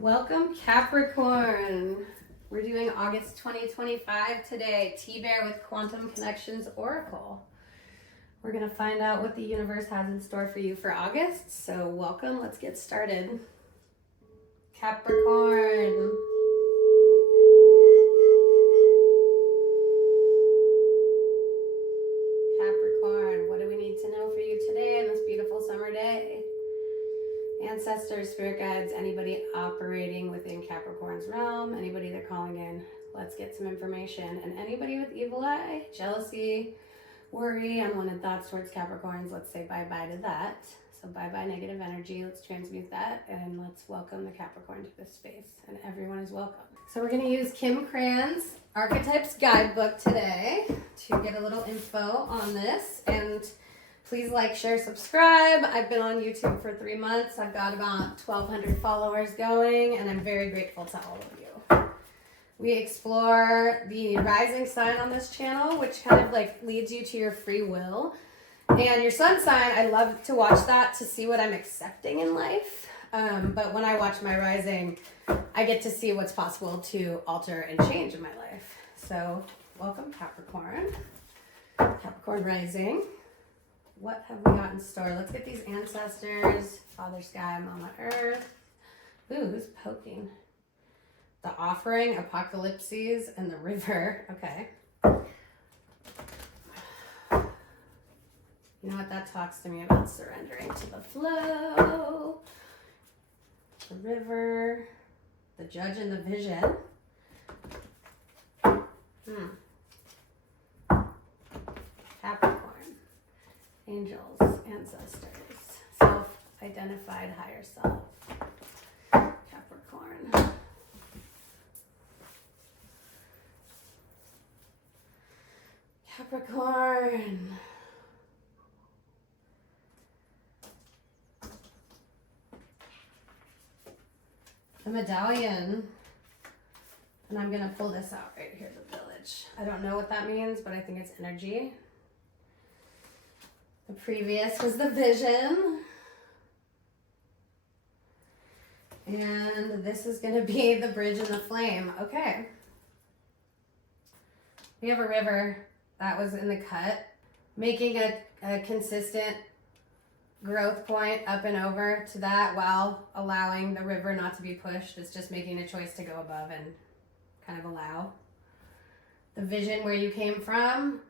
Welcome, Capricorn. We're doing August 2025 today. T-Bear with Quantum Connections Oracle. We're going to find out what the universe has in store for you for August. So welcome. Let's get started. Capricorn. Capricorn, what do we need to know for you today on this beautiful summer day? Ancestors, spirit guides, anybody operating within Capricorn's realm, anybody they're calling in, let's get some information. And anybody with evil eye, jealousy, worry, unwanted thoughts towards Capricorns, let's say bye-bye to that. So bye-bye negative energy, let's transmute that, and let's welcome the Capricorn to this space. And everyone is welcome. So we're gonna use Kim Cran's Archetypes Guidebook today to get a little info on this. And please like, share, subscribe. I've been on YouTube for 3 months. I've got about 1,200 followers going, and I'm very grateful to all of you. We explore the rising sign on this channel, which kind of like leads you to your free will. And your sun sign, I love to watch that to see what I'm accepting in life. But when I watch my rising, I get to see what's possible to alter and change in my life. So welcome, Capricorn. Capricorn rising. What have we got in store? Let's get these ancestors, Father Sky, Mama Earth. Ooh, who's poking? The Offering, Apocalypses, and the River. Okay. You know what? That talks to me about surrendering to the flow. The River, the Judge, and the Vision. Capricorn. Angels, ancestors, self-identified higher self, Capricorn. Capricorn. The medallion, and I'm gonna pull this out right here, the village. I don't know what that means, but I think it's energy. The previous was the vision. And this is going to be the bridge and the flame. Okay. We have a river that was in the cut, making a consistent growth point up and over to that while allowing the river not to be pushed. It's just making a choice to go above and kind of allow. The vision where you came from.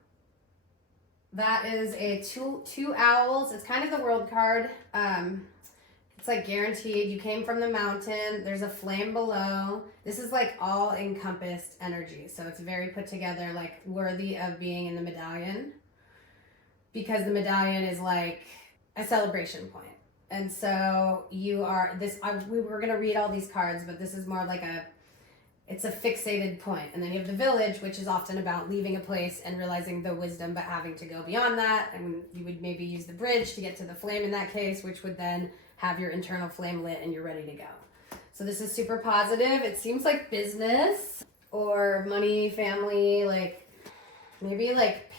That is a two owls. It's kind of the world card. It's like guaranteed. You came from the mountain. There's a flame below. This is like all encompassed energy. So it's very put together, like worthy of being in the medallion. Because the medallion is like a celebration point. And so you are this, we were going to read all these cards, but this is more like it's a fixated point. And then you have the village, which is often about leaving a place and realizing the wisdom, but having to go beyond that. And you would maybe use the bridge to get to the flame in that case, which would then have your internal flame lit and you're ready to go. So this is super positive. It seems like business or money, family, like maybe like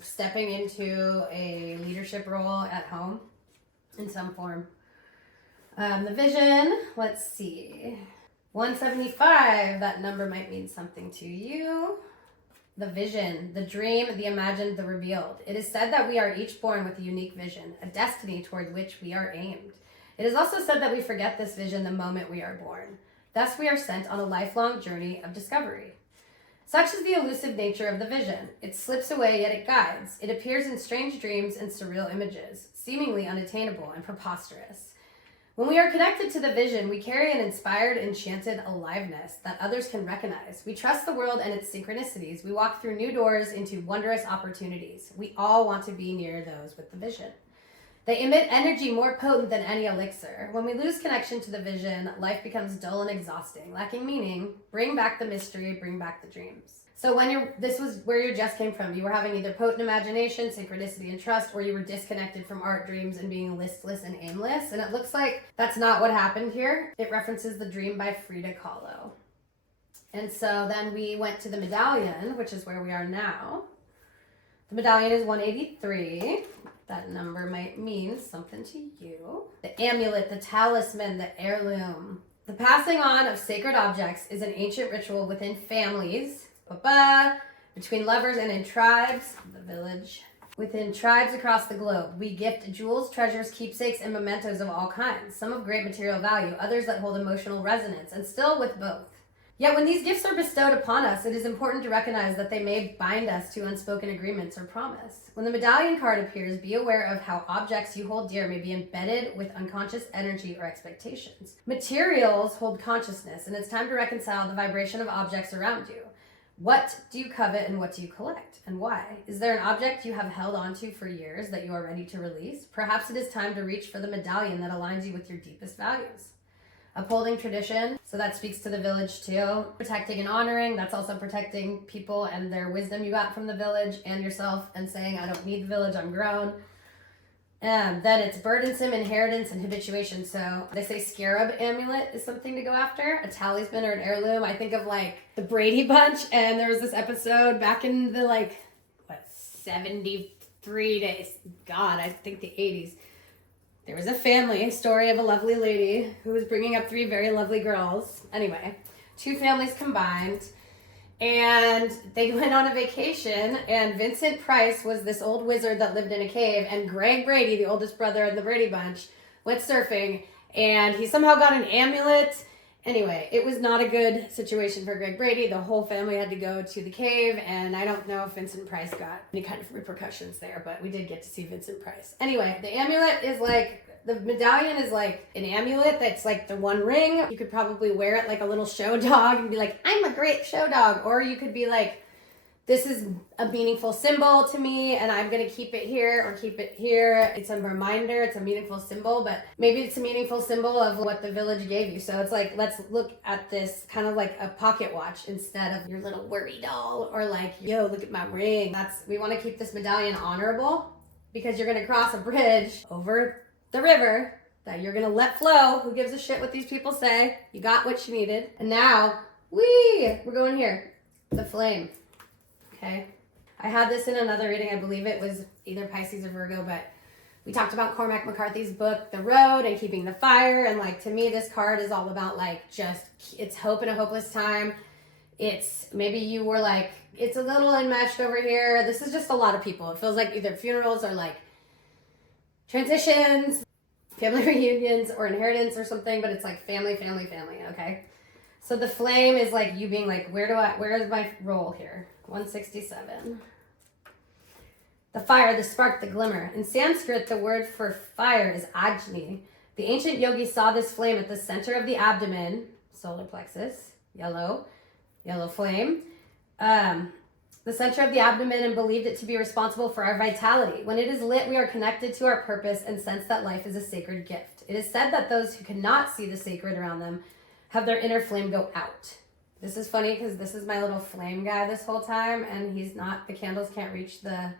stepping into a leadership role at home in some form. The vision, let's see. 175, that number might mean something to you. The vision, the dream, the imagined, the revealed. It is said that we are each born with a unique vision, a destiny toward which we are aimed. It is also said that we forget this vision the moment we are born. Thus, we are sent on a lifelong journey of discovery. Such is the elusive nature of the vision. It slips away, yet it guides. It appears in strange dreams and surreal images, seemingly unattainable and preposterous. When we are connected to the vision, we carry an inspired, enchanted aliveness that others can recognize. We trust the world and its synchronicities. We walk through new doors into wondrous opportunities. We all want to be near those with the vision. They emit energy more potent than any elixir. When we lose connection to the vision, life becomes dull and exhausting, lacking meaning. Bring back the mystery, bring back the dreams. So this was where your just came from. You were having either potent imagination, synchronicity, and trust, or you were disconnected from art, dreams, and being listless and aimless. And it looks like that's not what happened here. It references The Dream by Frida Kahlo. And so then we went to the medallion, which is where we are now. The medallion is 183. That number might mean something to you. The amulet, the talisman, the heirloom, The passing on of sacred objects is an ancient ritual within families, between lovers and in tribes, the village, within tribes across the globe. We gift jewels, treasures, keepsakes, and mementos of all kinds, some of great material value, others that hold emotional resonance, and still with both. Yet when these gifts are bestowed upon us, it is important to recognize that they may bind us to unspoken agreements or promise. When the medallion card appears, be aware of how objects you hold dear may be embedded with unconscious energy or expectations. Materials hold consciousness, and it's time to reconcile the vibration of objects around you. What do you covet and what do you collect, and why? Is there an object you have held onto for years that you are ready to release? Perhaps it is time to reach for the medallion that aligns you with your deepest values. Upholding tradition, so that speaks to the village too. Protecting and honoring, that's also protecting people and their wisdom you got from the village and yourself, and saying, I don't need the village, I'm grown. Then it's burdensome, inheritance, and habituation. So they say scarab amulet is something to go after, a talisman or an heirloom. I think of like the Brady Bunch, and there was this episode back in the 73 days, God, I think the 80s. There was a family story of a lovely lady who was bringing up 3 very lovely girls. Anyway, 2 families combined, and they went on a vacation, and Vincent Price was this old wizard that lived in a cave, and Greg Brady, the oldest brother in the Brady Bunch, went surfing, and he somehow got an amulet. Anyway, it was not a good situation for Greg Brady. The whole family had to go to the cave, and I don't know if Vincent Price got any kind of repercussions there, but we did get to see Vincent Price. Anyway, the amulet is the medallion is like an amulet that's like the one ring. You could probably wear it like a little show dog and be like, I'm a great show dog. Or you could be like, this is a meaningful symbol to me, and I'm going to keep it here or keep it here. It's a reminder, it's a meaningful symbol, but maybe it's a meaningful symbol of what the village gave you. So it's like, let's look at this kind of like a pocket watch instead of your little worry doll, or like, yo, look at my ring. We want to keep this medallion honorable, because you're going to cross a bridge over the river that you're going to let flow. Who gives a shit what these people say? You got what you needed. And now, we're going here. The flame. Okay. I had this in another reading. I believe it was either Pisces or Virgo, but we talked about Cormac McCarthy's book, The Road, and keeping the fire. And to me, this card is all about it's hope in a hopeless time. It's maybe you were it's a little enmeshed over here. This is just a lot of people. It feels like either funerals or transitions, family reunions, or inheritance or something, but it's family, okay? So the flame is you being where is my role here? 167. The fire, the spark, the glimmer. In Sanskrit, the word for fire is Ajni. The ancient yogis saw this flame at the center of the abdomen, solar plexus, yellow flame, the center of the abdomen, and believed it to be responsible for our vitality. When it is lit, we are connected to our purpose and sense that life is a sacred gift. It is said that those who cannot see the sacred around them have their inner flame go out. This is funny because this is my little flame guy this whole time, and the candles can't reach to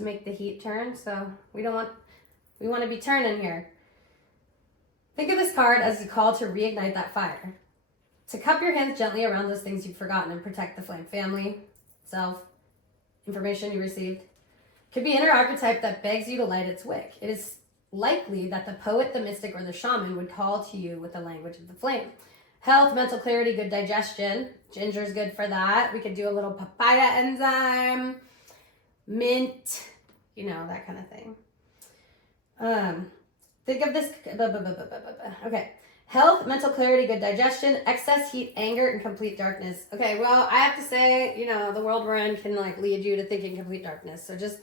make the heat turn, so we want to be turning here. Think of this card as a call to reignite that fire. To cup your hands gently around those things you've forgotten and protect the flame. Family, self, information you received. Could be inner archetype that begs you to light its wick. It is likely that the poet, the mystic, or the shaman would call to you with the language of the flame. Health, mental clarity, good digestion. Ginger's good for that. We could do a little papaya enzyme, mint, that kind of thing. Think of this. Okay. Health, mental clarity, good digestion, excess heat, anger, and complete darkness. Okay, well, I have to say, the world we're in can lead you to thinking complete darkness. So just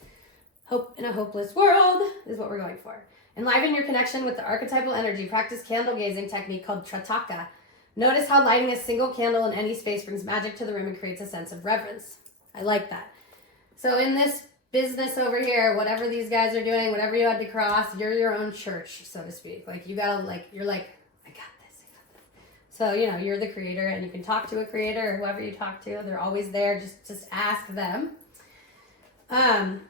hope in a hopeless world is what we're going for. Enliven your connection with the archetypal energy. Practice candle gazing technique called Trataka. Notice how lighting a single candle in any space brings magic to the room and creates a sense of reverence. I like that. So in this business over here, whatever these guys are doing, whatever you had to cross, you're your own church, so to speak. You gotta you're I got this. So, you're the creator, and you can talk to a creator or whoever you talk to. They're always there. Just ask them. And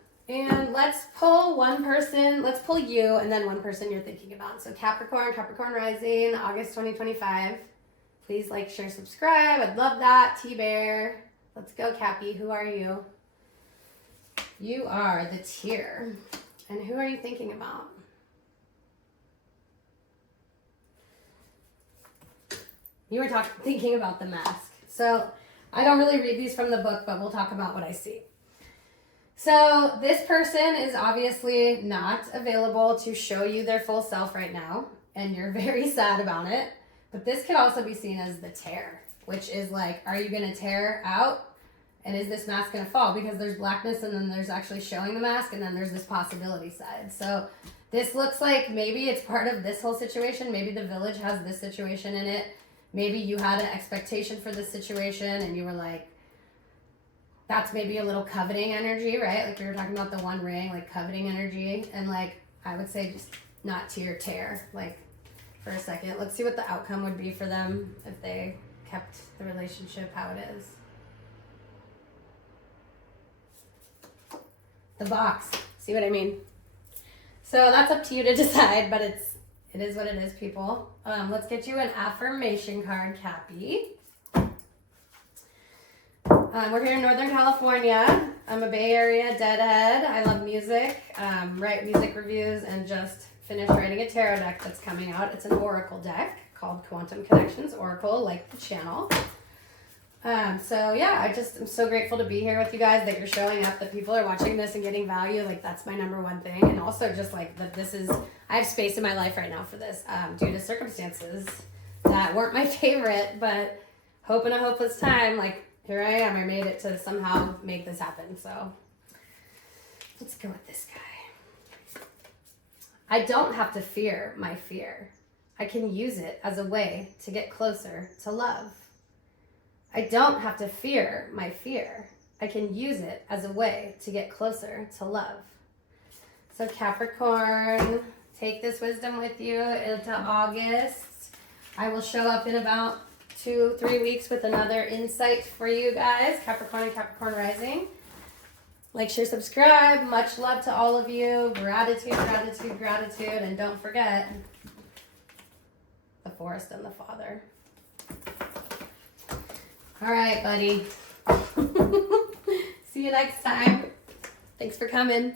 let's pull one person. Let's pull you and then one person you're thinking about. So Capricorn rising, August 2025. Please share, subscribe. I'd love that. T-Bear. Let's go, Cappy. Who are you? You are the Tear. And who are you thinking about? You were thinking about the mask. So I don't really read these from the book, but we'll talk about what I see. So this person is obviously not available to show you their full self right now, and you're very sad about it. But this could also be seen as the tear, which is like, are you going to tear out? And is this mask going to fall? Because there's blackness, and then there's actually showing the mask, and then there's this possibility side. So this looks like maybe it's part of this whole situation. Maybe the village has this situation in it. Maybe you had an expectation for this situation, and you were like, that's maybe a little coveting energy, right? Like we were talking about the one ring, like coveting energy. And like, I would say just not tear, like for a second. Let's see what the outcome would be for them if they kept the relationship how it is. The box, see what I mean? So that's up to you to decide, but it is what it is, people. Let's get you an affirmation card, Cappy. We're here in Northern California. I'm a Bay Area deadhead. I love music, write music reviews, and just finished writing a tarot deck that's coming out. It's an oracle deck called Quantum Connections Oracle, like the channel. So yeah, I'm so grateful to be here with you guys, that you're showing up, that people are watching this and getting value. Like that's my number one thing. And also just like that I have space in my life right now for this, due to circumstances that weren't my favorite, but hope in a hopeless time, like here I am. I made it to somehow make this happen. So let's go with this guy. I don't have to fear my fear. I can use it as a way to get closer to love. I don't have to fear my fear. I can use it as a way to get closer to love. So Capricorn, take this wisdom with you into August. I will show up in about 2-3 weeks with another insight for you guys, Capricorn and Capricorn rising. Like, share, subscribe. Much love to all of you. Gratitude, gratitude, gratitude. And don't forget the forest and the father. All right, buddy. See you next time. Thanks for coming.